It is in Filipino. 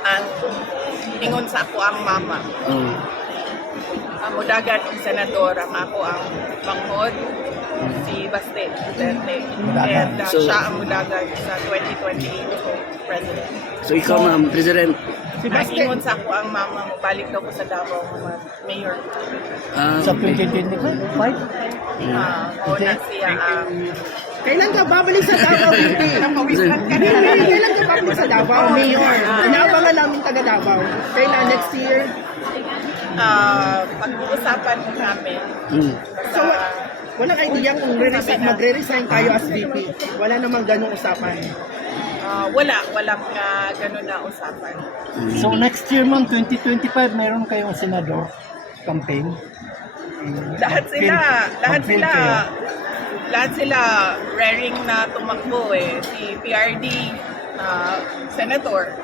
Ang ingon sa ako ang mama. Ang mudagan ang senador, ang ako ang manghod, si Baste Duterte. And So- siya ang mudagan sa 2028 president. So ikaw ma'am, President. Ang ingon sa ako ang mama, balik daw ko sa Davao, mayor. Sa Okay. 2025? O na siya ang... Kailan ka babalik sa Davao, Bibi? Kailan ka babalik sa Davao, Mayor? Inaabangan namin taga Davao. Kailan next year? Pag-uusapan namin. So, walang idea kung magre-resign tayo as VP. Wala namang ganong usapan. Walang ganun na usapan. So next year ma'am, 2025, mayroon kayong senador campaign? Lahat sila raring na tumakbo eh. Si PRD, senator,